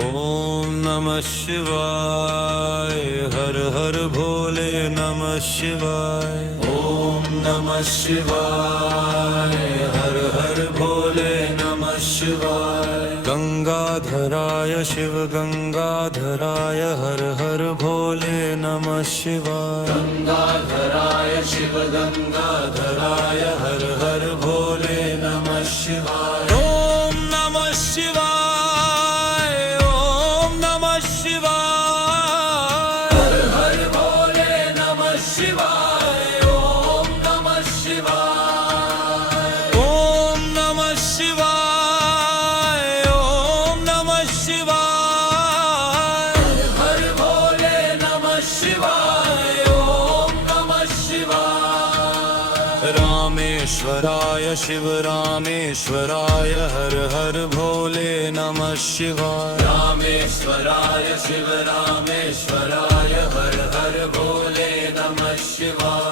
ओम नमः शिवाय। हर हर भोले नमः शिवाय। ओम नमः शिवाय। हर हर भोले नमः शिवाय। गंगाधराय शिव गंगाधराय हर हर भोले नमः शिवाय। गंगाधराय शिव गंगाधराय हर हर भोले नमः शिवाय। ओम नमः शिवाय। ओम नमः शिवाय। हर हर भोले नमः शिवाय। ओम नमः शिवाय। ओम नमः शिवाय। ओम नमः शिवाय। हर भोले नमः शिवाय। ओम नमः शिवाय। रामेश्वराय शिव रामेश्वराय हर हर भोले नमः शिवाय। रामेश्वराय शिव रामेश्वराय हर हर भोले नमः शिवाय।